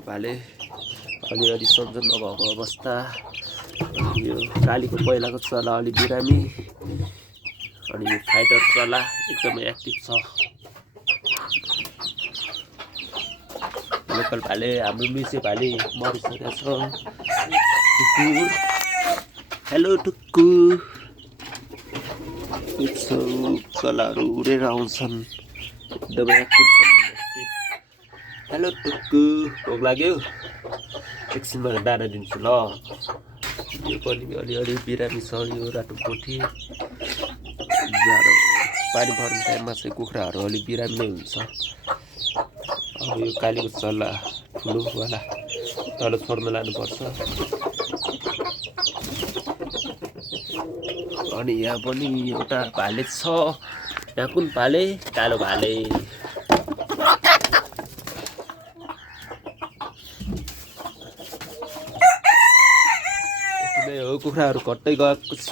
भएको भाले अलिअलि सन्जन नभएको अवस्था। यो कालीको पहिलाको चला अलि बिरामी, अनि यो फाइटर चला एकदमै एक्टिभ छ। लोकल भाले हाम्रो मिसे भाले मरिसकेको छ। टुकुर, हेलो टुकुर, चलाहरू उडेर आउँछन्, एकदमै एक्टिभ छन्। हेलो टुकुर, भोक लाग्यो? एकछिनमा दाना दिन्छु ल। यो पनि अलिअलि बिरामी छ। यो रातो पोथी जाडो पानी पर्ने टाइममा चाहिँ कुखुराहरू अलिक बिरामी नै हुन्छ। अब यो कालीको चल्ला ठुलोवाला तल छोड्न लानुपर्छ। अनि यहाँ पनि एउटा भाले छ। यहाँ कुन भाले? कालो भाले। यति नै हो, कुखुराहरू घट्दै गएको छ।